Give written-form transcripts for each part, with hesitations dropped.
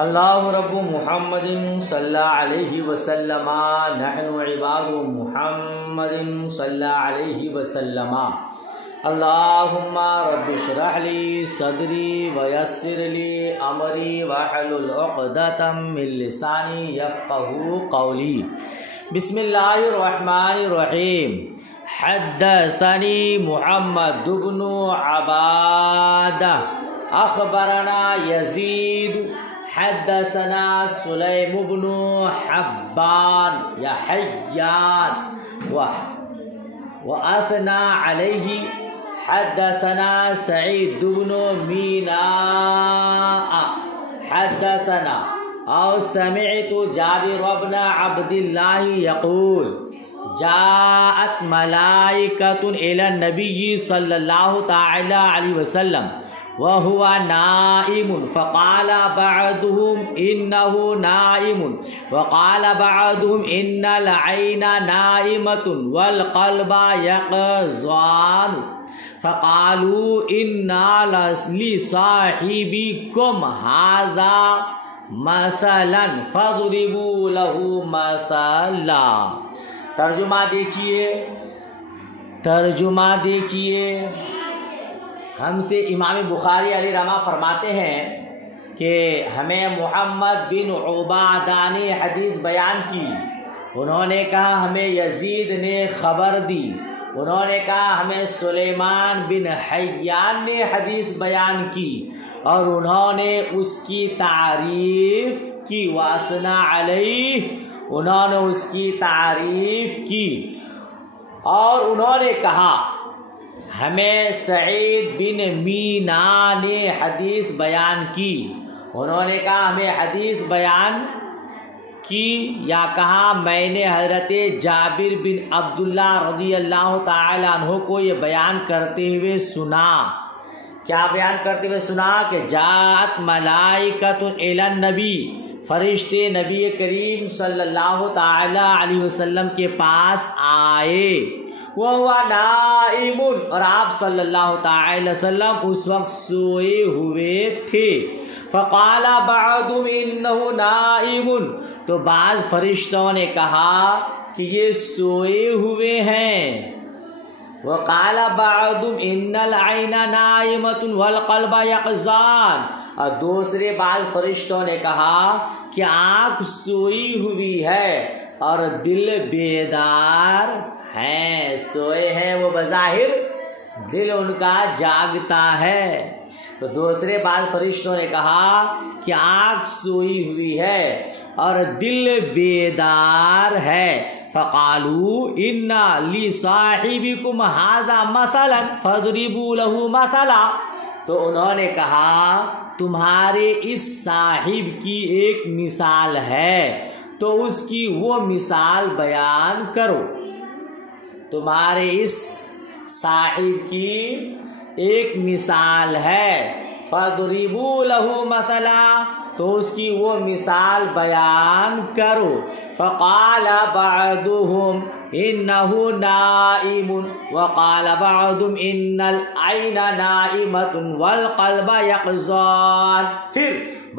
اللہ رب محمد صلی اللہ علیہ وسلم نحن عباد محمد صلی اللہ علیہ وسلم اللہم رب اشرح لی صدری ویسر لی امری واحلل عقدۃ من لسانی یفقہوا قولی۔ بسم اللہ الرحمن الرحیم۔ حدثنی محمد بن عبادہ اخبرنا یزید حدثنا سلیم بن حبان یا حیان وأثنى عليه حدثنا سعيد بن ميناء حدثنا أو سمعت جابر بن عبد الله يقول جاءت ملائكة إلى النبي صلى الله تعالى عليه وسلم وهو نائم فقال بعضهم إنه نائم وقال بعضهم إن العين نائمة والقلب يقظان فقالوا إن لصاحبكم هذا مثلا فاضربوا له مثلا۔ ترجمہ دیکھیے۔ ہم سے امام بخاری علیہ رحمہ فرماتے ہیں کہ ہمیں محمد بن عبادہ نے حدیث بیان کی، انہوں نے کہا ہمیں یزید نے خبر دی، انہوں نے کہا ہمیں سلیمان بن حیان نے حدیث بیان کی اور انہوں نے اس کی تعریف کی، واسنا علیہ، انہوں نے اس کی تعریف کی اور انہوں نے کہا ہمیں سعید بن مینا نے حدیث بیان کی، انہوں نے کہا ہمیں حدیث بیان کی یا کہا میں نے حضرت جابر بن عبداللہ رضی اللہ تعالی عنہ کو یہ بیان کرتے ہوئے سنا۔ کیا بیان کرتے ہوئے سنا؟ کہ جاءت ملائکۃ الی النبی، فرشتے نبی کریم صلی اللہ تعالی علیہ وسلم کے پاس آئے، وَهُوَ نَائِمٌ، اور آپ صلی اللہ تعالی وسلم اس وقت سوئے ہوئے تھے۔ فَقَالَ بَعْضُهُمْ إِنَّهُ نَائِمٌ، تو بعض فرشتوں نے کہا کہ یہ سوئے ہوئے ہیں۔ وَقَالَ بَعْضُهُمْ إِنَّ الْعَيْنَ نَائِمَةٌ وَالْقَلْبَ يَقْظَانٌ، اور دوسرے بعض فرشتوں نے کہا کہ آنکھ سوئی ہوئی ہے اور دل بیدار ہیں، سوئے ہیں وہ بظاہر، دل ان کا جاگتا ہے۔ تو دوسرے بعض فرشتوں نے کہا کہ آنکھ سوئی ہوئی ہے اور دل بیدار ہے۔ فقالوا ان لصاحبكم هذا مثلا فاضربوا له مثلا، تو انہوں نے کہا تمہارے اس صاحب کی ایک مثال ہے تو اس کی وہ مثال بیان کرو۔ تمہارے اس صاحب کی ایک مثال ہے، فَاضْرِبُوا لَهُ مَثَلًا، تو اس کی وہ مثال بیان کرو۔ فَقَالَ بَعْضُهُمْ إِنَّهُ نَائِمٌ وَقَالَ بَعْضُهُمْ إِنَّ الْعَيْنَ نَائِمَةٌ وَالْقَلْبَ يَقْظَانٌ، پھر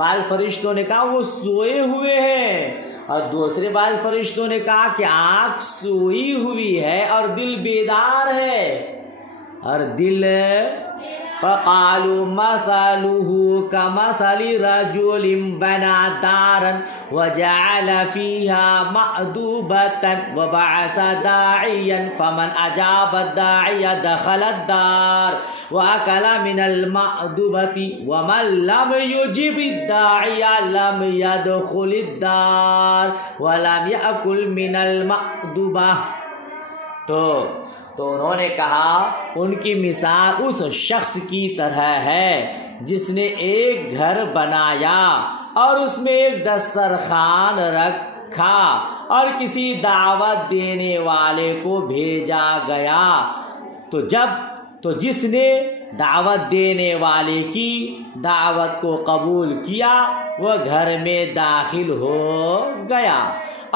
بعض فرشتوں نے کہا وہ سوئے ہوئے ہیں اور دوسرے بعض فرشتوں نے کہا کہ آنکھ سوئی ہوئی ہے اور دل بیدار ہے، اور دل۔ فقالوا مثله كمثل رجل بنى دارا وجعل فيها مأدبة وبعث داعيا فمن أجاب الداعي دخل الدار وأكل من المأدبة ومن لم يجب الداعي لم يدخل الدار ولم يأكل من المأدبة۔ تو انہوں نے کہا ان کی مثال اس شخص کی طرح ہے جس نے ایک گھر بنایا اور اس میں ایک دسترخوان رکھا اور کسی دعوت دینے والے کو بھیجا گیا، تو جس نے دعوت دینے والے کی دعوت کو قبول کیا وہ گھر میں داخل ہو گیا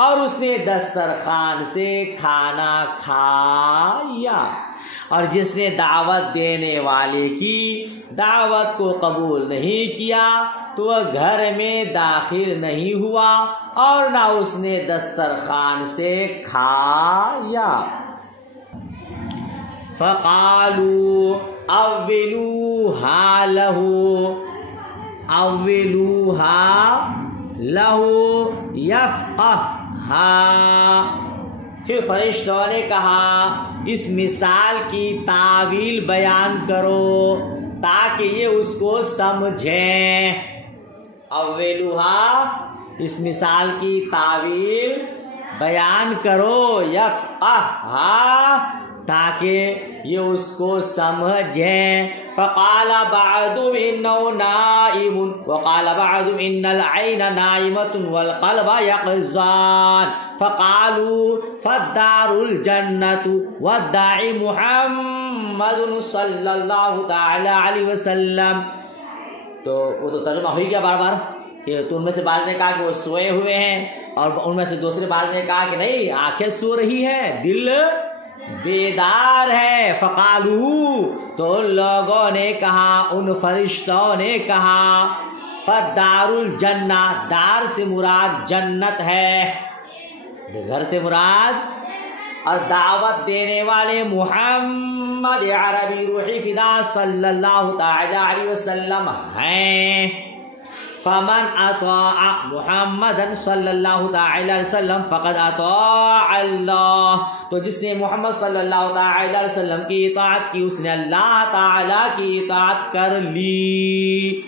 اور اس نے دسترخوان سے کھانا کھایا۔ اور جس نے دعوت دینے والے کی دعوت کو قبول نہیں کیا تو وہ گھر میں داخل نہیں ہوا اور نہ اس نے دسترخوان سے کھایا۔ فقالوا اولوها له یفقہھا، پھر فرشتوں نے کہا اس مثال کی تعویل بیان کرو تاکہ یہ اس کو سمجھیں۔ اولوہا، اس مثال کی تعویل بیان کرو، یفقہھا، تاکہ یہ اس کو سمجھیں۔ فقال بعضهم انه نائم وقال بعضهم ان العين نائمة والقلب يقظان فقالوا فالدار الجنة والداعي محمد صلی اللہ تعالی علیہ وسلم۔ تو وہ تو ترجمہ ہوئی گیا بار بار کہ تو ان میں سے بعض نے کہا کہ وہ سوئے ہوئے ہیں، اور ان میں سے دوسرے بعض نے کہا کہ نہیں، آنکھیں سو رہی ہیں، دل بیدار ہے۔ فقالو، تو ان لوگوں نے کہا، ان فرشتوں نے کہا، فدار الجنہ، دار سے مراد جنت ہے، گھر سے مراد، اور دعوت دینے والے محمد عربی روحی فدا صلی اللہ تعالی علیہ وسلم ہیں۔ فمن اطاع محمد صلی اللہ تعالی علیہ وسلم فقد اطاع اللہ، تو جس نے محمد صلی اللہ تعالی علیہ وسلم کی اطاعت کی اس نے اللہ تعالی کی اطاعت کر لی۔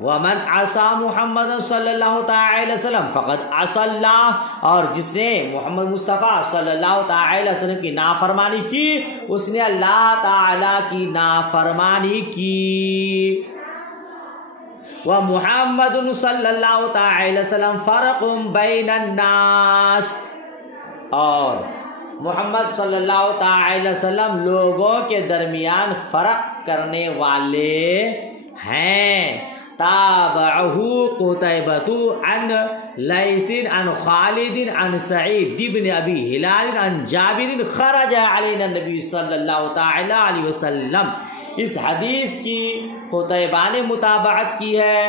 ومن عصى محمد صلی اللہ تعالی علیہ وسلم فقد عصى اللہ، اور جس نے محمد مصطفیٰ صلی اللہ تعالی علیہ وسلم کی نافرمانی کی اس نے اللہ تعالی کی نافرمانی کی۔ ومحمد صلی اللہ تعالی وسلم فرق بین الناس، اور محمد صلی اللہ تعالی وسلم لوگوں کے درمیان فرق کرنے والے ہیں۔ تابعہ قتیبۃ عن لیث عن خالد عن سعید بن ابی ہلال عن جابر خرج علینا النبی صلی اللہ تعالی علیہ وسلم۔ اس حدیث کی قتیبہ نے متابعت کی ہے،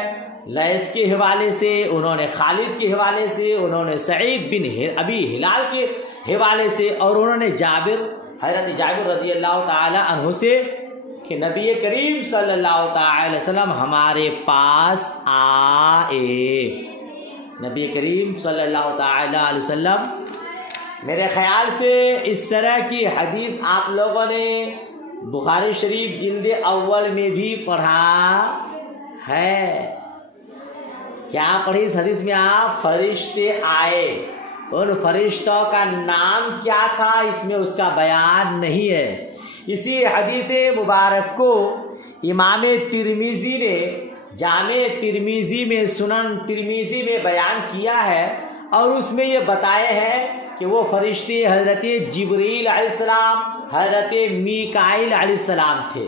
لیث کے حوالے سے، انہوں نے خالد کے حوالے سے، انہوں نے سعید بن ابی ہلال کے حوالے سے، اور انہوں نے حضرت جابر رضی اللہ تعالی عنہ سے کہ نبی کریم صلی اللہ تعالی وسلم ہمارے پاس آئے۔ نبی کریم صلی اللہ تعالی علیہ وسلم، میرے خیال سے اس طرح کی حدیث آپ لوگوں نے بخاری شریف جلد اول میں بھی پڑھا ہے۔ کیا پڑھی اس حدیث میں آپ؟ فرشتے آئے، ان فرشتوں کا نام کیا تھا اس میں اس کا بیان نہیں ہے۔ اسی حدیث مبارک کو امام ترمذی نے جامع ترمذی میں، سنن ترمذی میں بیان کیا ہے، اور اس میں یہ بتایا ہے کہ وہ فرشتے حضرت جبریل علیہ السلام، حضرت میکائیل علیہ السلام تھے۔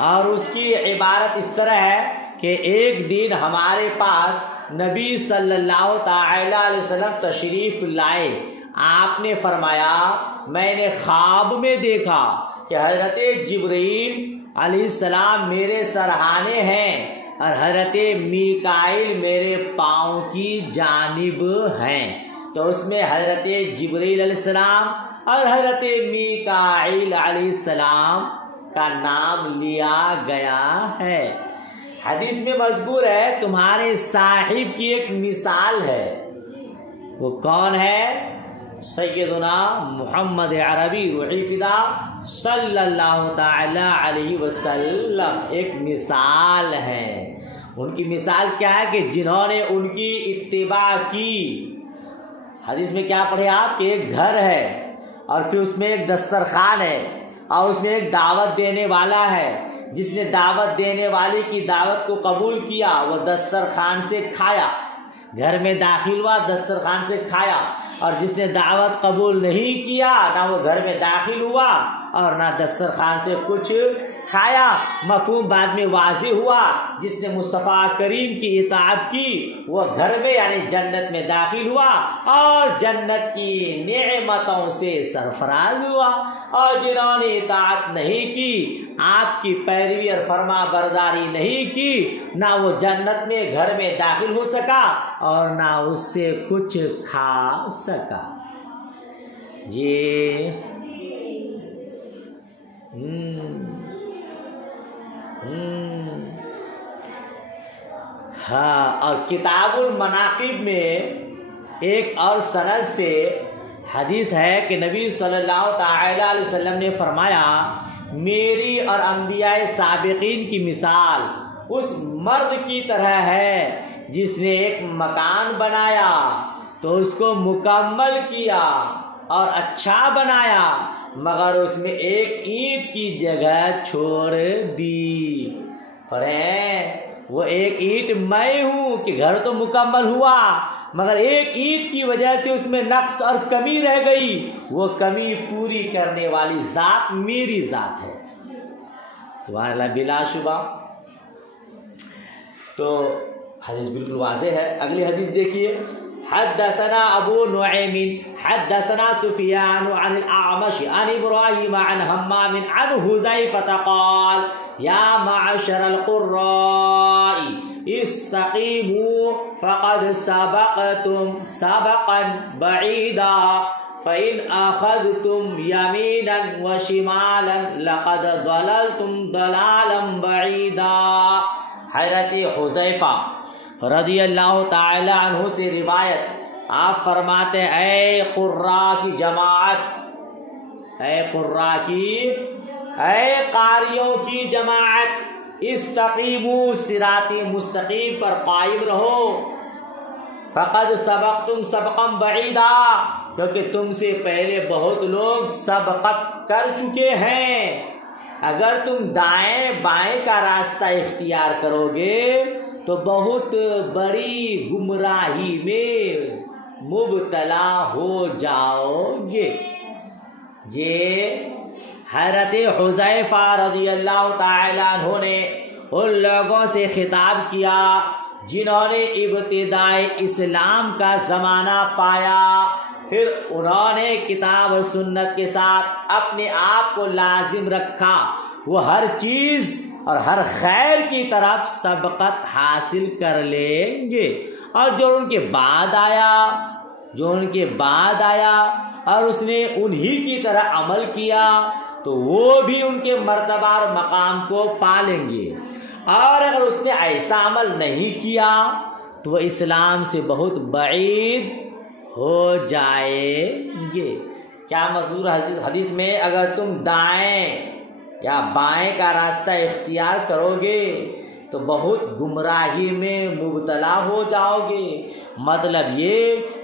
اور اس کی عبارت اس طرح ہے کہ ایک دن ہمارے پاس نبی صلی اللہ تعالی علیہ وسلم تشریف لائے، آپ نے فرمایا میں نے خواب میں دیکھا کہ حضرت جبریل علیہ السلام میرے سرہانے ہیں اور حضرت میکائیل میرے پاؤں کی جانب ہیں۔ تو اس میں حضرت جبریل علیہ السلام اور حضرت میکائیل علیہ السلام کا نام لیا گیا ہے۔ حدیث میں مذکور ہے تمہارے صاحب کی ایک مثال ہے، وہ کون ہے؟ سیدنا محمد عربی روحی فدا صلی اللہ تعالی علیہ وسلم ایک مثال ہے۔ ان کی مثال کیا ہے کہ جنہوں نے ان کی اتباع کی۔ حدیث میں کیا پڑھے آپ کہ ایک گھر ہے اور پھر اس میں ایک دسترخوان ہے اور اس میں ایک دعوت دینے والا ہے، جس نے دعوت دینے والے کی دعوت کو قبول کیا وہ دسترخوان سے کھایا، گھر میں داخل ہوا دسترخوان سے کھایا، اور جس نے دعوت قبول نہیں کیا نہ وہ گھر میں داخل ہوا اور نہ دسترخوان سے کچھ کھایا، مفہوم بعد میں واضح ہوا، جس نے مصطفیٰ کریم کی اطاعت کی وہ گھر میں یعنی جنت میں داخل ہوا اور جنت کی نعمتوں سے سرفراز ہوا، اور جنہوں نے اطاعت نہیں کی، آپ کی پیروی اور فرما برداری نہیں کی، نہ وہ جنت میں گھر میں داخل ہو سکا اور نہ اس سے کچھ کھا سکا۔ جی ہاں، اور کتاب المناقب میں ایک اور سند سے حدیث ہے کہ نبی صلی اللہ تعالی علیہ وسلم نے فرمایا، میری اور انبیاء سابقین کی مثال اس مرد کی طرح ہے جس نے ایک مکان بنایا تو اس کو مکمل کیا اور اچھا بنایا، مگر اس میں ایک اینٹ کی جگہ چھوڑ دی۔ پڑھیں، وہ ایک اینٹ میں ہوں کہ گھر تو مکمل ہوا، مگر ایک اینٹ کی وجہ سے اس میں نقص اور کمی رہ گئی، وہ کمی پوری کرنے والی ذات میری ذات ہے۔ سبحان اللہ، بلا شبہ۔ تو حدیث بالکل واضح ہے۔ اگلی حدیث دیکھیے، حدثنا ابو نعیم حدثنا سفیان عن الاعمش عن ابراہیم عن حمام عن حذیفہ قال یا معشر القراء استقیموا فقد سبقتم سبقا بعیدا فإن أخذتم يمينا وشمالا لقد ضللتم ضلالا بعیدا۔ حضرت حذیفہ رضی اللہ تعالی عنہ سے روایت، آپ فرماتے ہیں، اے قراء کی جماعت، اے قراء کی، اے قاریوں کی جماعت، استقیموا، صراط مستقیم پر قائم رہو، فقد سبقتم سبقا بعیدا، کیونکہ تم سے پہلے بہت لوگ سبقت کر چکے ہیں۔ اگر تم دائیں بائیں کا راستہ اختیار کرو گے تو بہت بڑی گمراہی میں مبتلا ہو جاؤ گے۔ یہ حضرت حذیفہ رضی اللہ تعالی عنہ نے ان لوگوں سے خطاب کیا جنہوں نے ابتدائی اسلام کا زمانہ پایا، پھر انہوں نے کتاب و سنت کے ساتھ اپنے آپ کو لازم رکھا، وہ ہر چیز اور ہر خیر کی طرف سبقت حاصل کر لیں گے، اور جو ان کے بعد آیا اور اس نے انہی کی طرح عمل کیا تو وہ بھی ان کے مرتبہ اور مقام کو پا لیں گے، اور اگر اس نے ایسا عمل نہیں کیا تو وہ اسلام سے بہت بعید ہو جائیں گے۔ کیا مذکور حدیث میں، اگر تم دائیں یا بائیں کا راستہ اختیار کرو گے تو بہت گمراہی میں مبتلا ہو جاؤ گے، مطلب یہ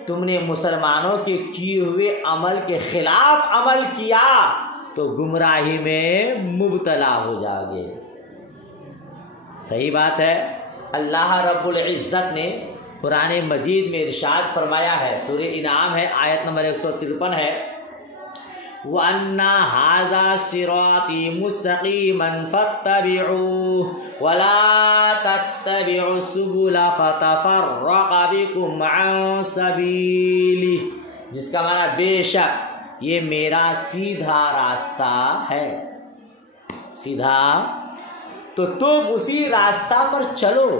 تم نے مسلمانوں کے کیے ہوئے عمل کے خلاف عمل کیا تو گمراہی میں مبتلا ہو جاؤ گے۔ صحیح بات ہے۔ اللہ رب العزت نے قرآن مجید میں ارشاد فرمایا ہے، سورہ انعام ہے، آیت نمبر 153 ہے، وَأَنَّ هَذَا صِرَاطِي مُسْتَقِيمًا فَاتَّبِعُوهُ وَلَا تَتَّبِعُوا السُّبُلَ فَتَفَرَّقَ بِكُمْ عَن سَبِيلِهِ، جس کا معنی بے شک یہ میرا سیدھا راستہ ہے، سیدھا، تو تم اسی راستہ پر چلو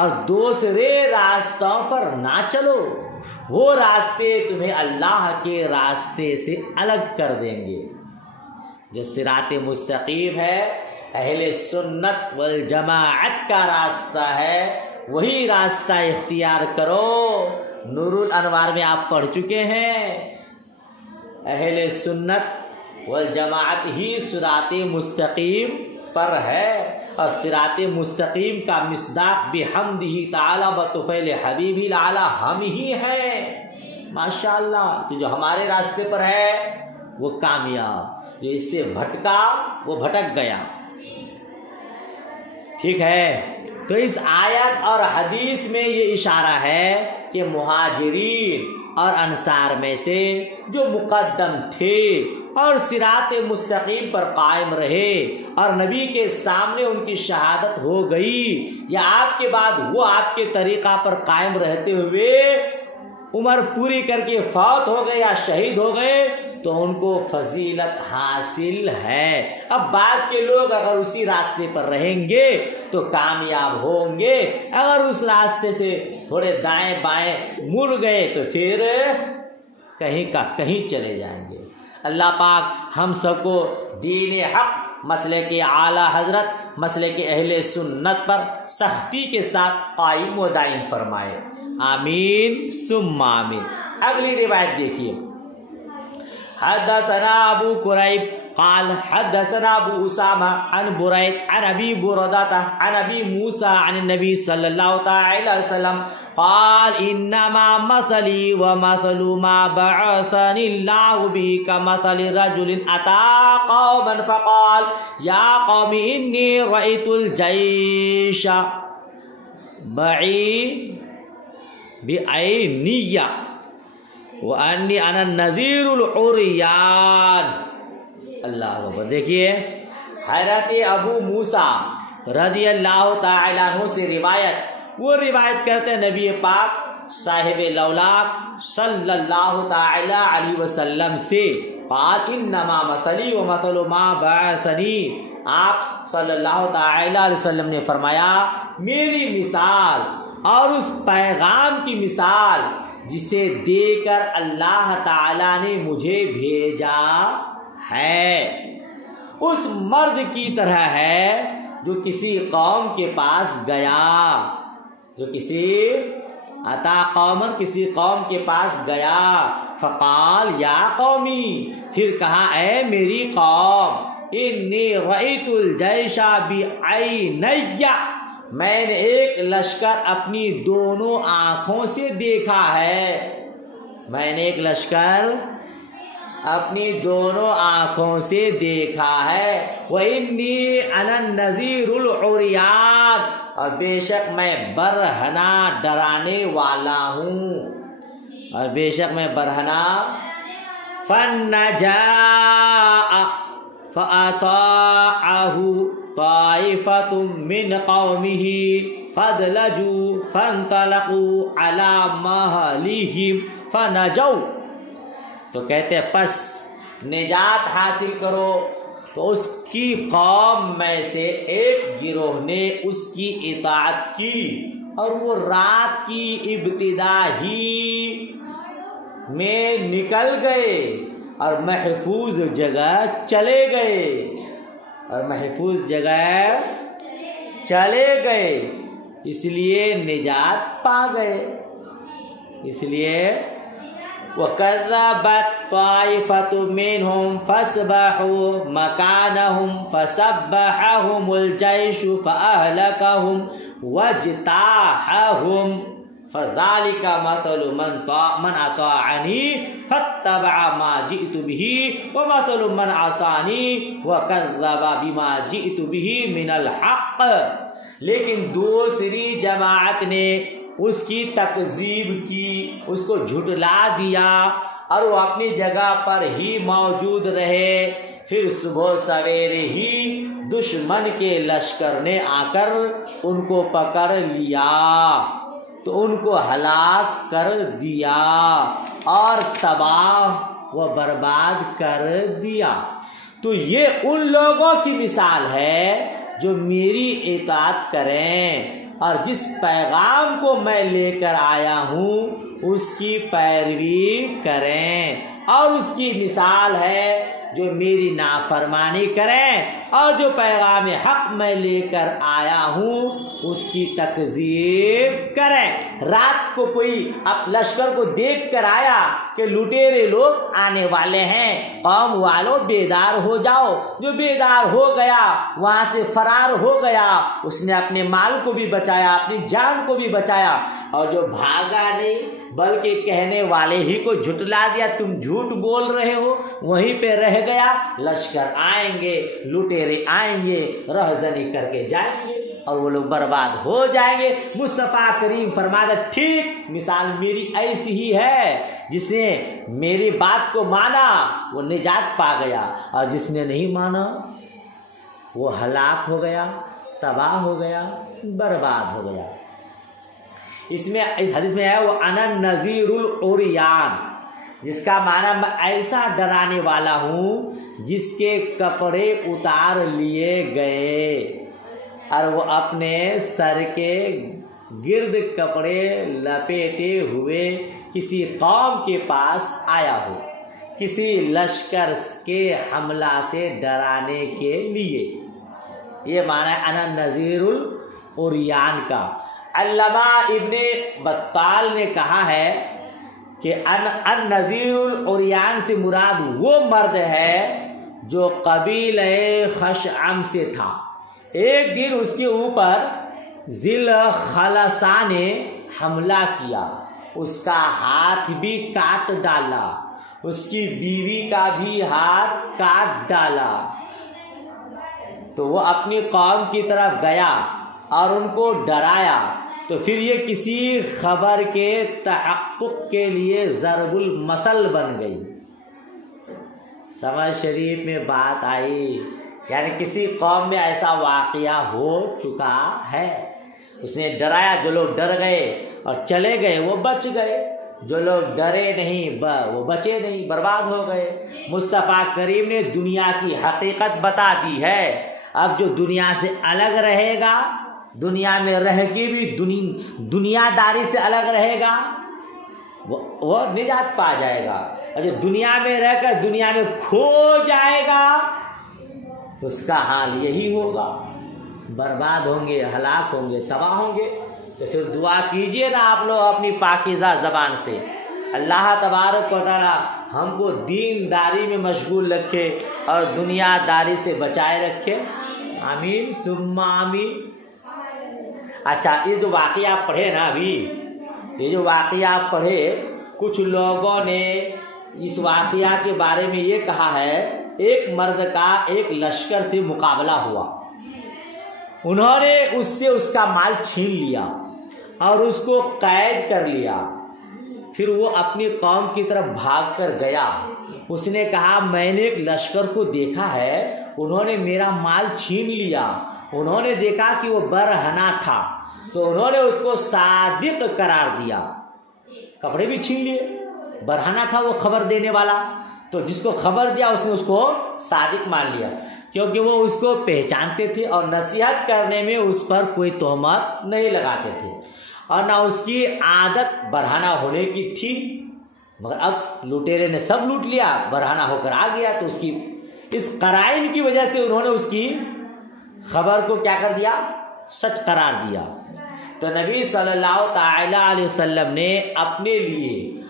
اور دوسرے راستوں پر نہ چلو، وہ راستے تمہیں اللہ کے راستے سے الگ کر دیں گے۔ جو صراط مستقیم ہے، اہل سنت والجماعت کا راستہ ہے، وہی راستہ اختیار کرو۔ نور الانوار میں آپ پڑھ چکے ہیں، اہل سنت والجماعت ہی صراط مستقیم پر ہے، اور صراط مستقیم کا مصداق بحمدہ تعالی بطفیل حبیبہ الاعلی ہم ہی ہیں، ماشاءاللہ۔ تو جو ہمارے راستے پر ہے وہ کامیاب، جو اس سے بھٹکا وہ بھٹک گیا۔ ٹھیک ہے، تو اس آیت اور حدیث میں یہ اشارہ ہے کہ مہاجرین اور انصار میں سے جو مقدم تھے اور صراط مستقیم پر قائم رہے اور نبی کے سامنے ان کی شہادت ہو گئی، یا آپ کے بعد وہ آپ کے طریقہ پر قائم رہتے ہوئے عمر پوری کر کے فوت ہو گئے یا شہید ہو گئے، تو ان کو فضیلت حاصل ہے۔ اب بعد کے لوگ اگر اسی راستے پر رہیں گے تو کامیاب ہوں گے، اگر اس راستے سے تھوڑے دائیں بائیں مڑ گئے تو پھر کہیں کا کہیں چلے جائیں گے۔ اللہ پاک ہم سب کو دین حق، مسلک اعلیٰ حضرت، مسلک اہل سنت پر سختی کے ساتھ قائم و دائم فرمائے، آمین ثم آمین۔ اگلی روایت دیکھیے، حدثنا ابو قریب قال حدثنا ابو اسامہ عن برید عن ابی بردۃ عن ابی موسیٰ عن النبی صلی اللہ تعالی علیہ وسلم قال انما مثلی ومثل ما بعثنی اللہ به كمثل رجل اتى قوما فقال یا قوم انی رأیت الجیش بعینی وانی انا النذیر العریان۔ اللہ اکبر۔ دیکھیے حضرت ابو موسیٰ رضی اللہ تعالی عنہ سے روایت، وہ روایت کرتے ہیں نبی پاک صاحب لولاک صلی اللہ تعالی علیہ وسلم سے، قال انما مثلی و مثل ما بعثنی، آپ صلی اللہ تعالی علیہ وسلم نے فرمایا میری مثال اور اس پیغام کی مثال جسے دے کر اللہ تعالیٰ نے مجھے بھیجا ہے، اس مرد کی طرح ہے جو کسی قوم کے پاس گیا، جو کسی عطا قومن کسی قوم کے پاس گیا، فقال یا قومی، پھر کہا اے میری قوم، انی رأیت الجیش بعینی، میں نے ایک لشکر اپنی دونوں آنکھوں سے دیکھا ہے، میں نے ایک لشکر اپنی دونوں آنکھوں سے دیکھا ہے، وَإِنِّي أَنَا النَّذِيرُ الْعُرْيَانُ، اور بے شک میں برہنہ ڈرانے والا ہوں، اور بے شک میں برہنہ۔ فَالنَّجَاءَ فَأَطَاعَهُ طَائِفَةٌ مِّنْ قَوْمِهِ فَادْلَجُوا فَانْطَلَقُوا عَلَى مَهْلِهِمْ فَنَجَوْا، تو کہتے ہیں پس نجات حاصل کرو، تو اس کی قوم میں سے ایک گروہ نے اس کی اطاعت کی اور وہ رات کی ابتدا ہی میں نکل گئے اور محفوظ جگہ چلے گئے، اور محفوظ جگہ چلے گئے، اس لیے نجات پا گئے۔ اس لیے وَكَذَّبَتْ طَائِفَةٌ مِّنْهُمْ فَأَصْبَحُوا مَكَانَهُمْ فَسَبَّحَهُمُ الْجَيْشُ فَأَهْلَكَهُمْ وَاجْتَاحَهُمْ فَذَلِكَ مَثَلُ مَنْ أَطَاعَنِي فَاتَّبَعَ مَا جِئْتُ بِهِ وَمَثَلُ مَنْ عَصَانِي وَكَذَّبَ بِمَا جِئْتُ بِهِ مِنَ الْحَقِّ، لیکن دوسری جماعت نے اس کی تکذیب کی، اس کو جھٹلا دیا اور وہ اپنی جگہ پر ہی موجود رہے، پھر صبح سویرے ہی دشمن کے لشکر نے آ کر ان کو پکڑ لیا تو ان کو ہلاک کر دیا اور تباہ و برباد کر دیا۔ تو یہ ان لوگوں کی مثال ہے جو میری اطاعت کریں اور جس پیغام کو میں لے کر آیا ہوں اس کی پیروی کریں، اور اس کی مثال ہے جو میری نافرمانی کریں اور جو پیغام حق میں لے کر آیا ہوں اس کی تکذیب کریں۔ رات کو کوئی اب لشکر کو دیکھ کر آیا کہ لٹیرے لوگ آنے والے ہیں، قوم والوں بیدار ہو جاؤ، جو بیدار ہو گیا وہاں سے فرار ہو گیا، اس نے اپنے مال کو بھی بچایا، اپنی جان کو بھی بچایا، اور جو بھاگا نہیں بلکہ کہنے والے ہی کو جھٹلا دیا، تم جھوٹ بول رہے ہو، وہیں پہ رہ گیا، لشکر آئیں گے، لٹیرے آئیں گے، رہزنی کر کے جائیں گے۔ اور وہ لوگ برباد ہو جائیں گے۔ مصطفیٰ کریم فرمایا ٹھیک مثال میری ایسی ہی ہے، جس نے میری بات کو مانا وہ نجات پا گیا، اور جس نے نہیں مانا وہ ہلاک ہو گیا، تباہ ہو گیا، برباد ہو گیا۔ اس حدیث میں ہے وہ انا النذیر العریان، جس کا معنی میں ایسا ڈرانے والا ہوں جس کے کپڑے اتار لیے گئے اور وہ اپنے سر کے گرد کپڑے لپیٹے ہوئے کسی قوم کے پاس آیا ہو، کسی لشکر کے حملہ سے ڈرانے کے لیے۔ یہ معنی ہے انا النذیر العریان کا۔ علامہ ابن بطال نے کہا ہے کہ النذیر العریان سے مراد وہ مرد ہے جو قبیلہ خشعم سے تھا۔ ایک دن اس کے اوپر ذی الخلصہ نے حملہ کیا، اس کا ہاتھ بھی کاٹ ڈالا، اس کی بیوی کا بھی ہاتھ کاٹ ڈالا۔ تو وہ اپنی قوم کی طرف گیا اور ان کو ڈرایا، تو پھر یہ کسی خبر کے تحقق کے لیے ضرب المثل بن گئی۔ سمجھ شریف میں بات آئی، یعنی کسی قوم میں ایسا واقعہ ہو چکا ہے، اس نے ڈرایا، جو لوگ ڈر گئے اور چلے گئے وہ بچ گئے، جو لوگ ڈرے نہیں وہ بچے نہیں، برباد ہو گئے۔ مصطفیٰ کریم نے دنیا کی حقیقت بتا دی ہے۔ اب جو دنیا سے الگ رہے گا، دنیا میں رہ کے بھی دنیا داری سے الگ رہے گا، وہ نجات پا جائے گا، اور جو دنیا میں رہ کر دنیا میں کھو جائے گا اس کا حال یہی ہوگا، برباد ہوں گے، ہلاک ہوں گے، تباہ ہوں گے۔ تو پھر دعا کیجئے نا آپ لوگ اپنی پاکیزہ زبان سے، اللہ تبارک و تعالی ہم کو دین داری میں مشغول رکھے اور دنیا داری سے بچائے رکھے، آمین ثم آمین۔ اچھا، یہ جو واقعہ آپ پڑھے نا ابھی، یہ جو واقعہ آپ پڑھے، کچھ لوگوں نے اس واقعہ کے بارے میں یہ کہا ہے، ایک مرد کا ایک لشکر سے مقابلہ ہوا، انہوں نے اس سے اس کا مال چھین لیا اور اس کو قید کر لیا، پھر وہ اپنی قوم کی طرف بھاگ کر گیا۔ اس نے کہا میں نے ایک لشکر کو دیکھا ہے، انہوں نے میرا مال چھین لیا، انہوں نے دیکھا کہ وہ برہنہ تھا تو انہوں نے اس کو صادق قرار دیا، کپڑے بھی چھین لیے، برہنہ تھا وہ خبر دینے والا، تو جس کو خبر دیا اس نے اس کو صادق مان لیا، کیونکہ وہ اس کو پہچانتے تھے اور نصیحت کرنے میں اس پر کوئی تہمت نہیں لگاتے تھے، اور نہ اس کی عادت برہنہ ہونے کی تھی، مگر اب لٹیرے نے سب لوٹ لیا، برہنہ ہو کر آ گیا، تو اس کی اس قرائن کی وجہ سے انہوں نے اس کی خبر کو کیا کر دیا، سچ قرار دیا۔ تو نبی صلی اللہ تعالی علیہ وسلم نے اپنے لیے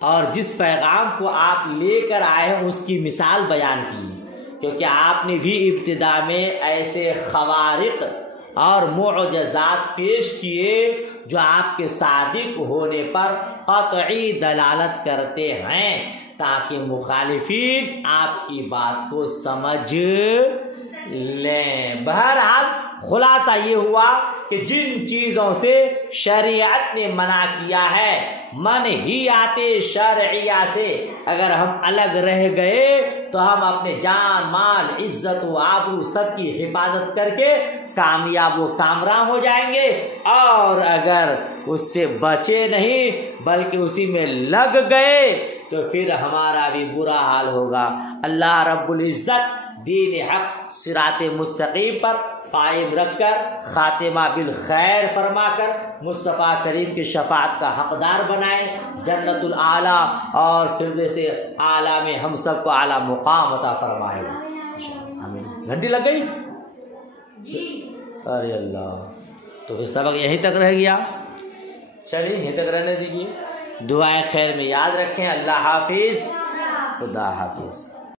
اور جس پیغام کو آپ لے کر آئے ہیں اس کی مثال بیان کی، کیونکہ آپ نے بھی ابتدا میں ایسے خوارق اور معجزات پیش کیے جو آپ کے صادق ہونے پر قطعی دلالت کرتے ہیں، تاکہ مخالفین آپ کی بات کو سمجھ لیں۔ بہرحال خلاصہ یہ ہوا کہ جن چیزوں سے شریعت نے منع کیا ہے، منہیات شرعیہ سے اگر ہم الگ رہ گئے تو ہم اپنے جان مال عزت و آبرو سب کی حفاظت کر کے کامیاب و کامران ہو جائیں گے، اور اگر اس سے بچے نہیں بلکہ اسی میں لگ گئے تو پھر ہمارا بھی برا حال ہوگا۔ اللہ رب العزت دین حق صراط مستقیم پر قائم رکھ کر خاتمہ بالخیر فرما کر مصطفیٰ کریم کی شفاعت کا حقدار بنائے، جنت الاعلیٰ اور فردوس اعلیٰ میں ہم سب کو اعلیٰ مقام عطا فرمائے۔ آمین۔ گھنٹی لگ گئی؟ ارے اللہ، تو پھر سبق یہیں تک رہ گیا، چلیے یہیں تک رہنے دیجیے، دعائیں خیر میں یاد رکھیں۔ اللہ حافظ، خدا حافظ۔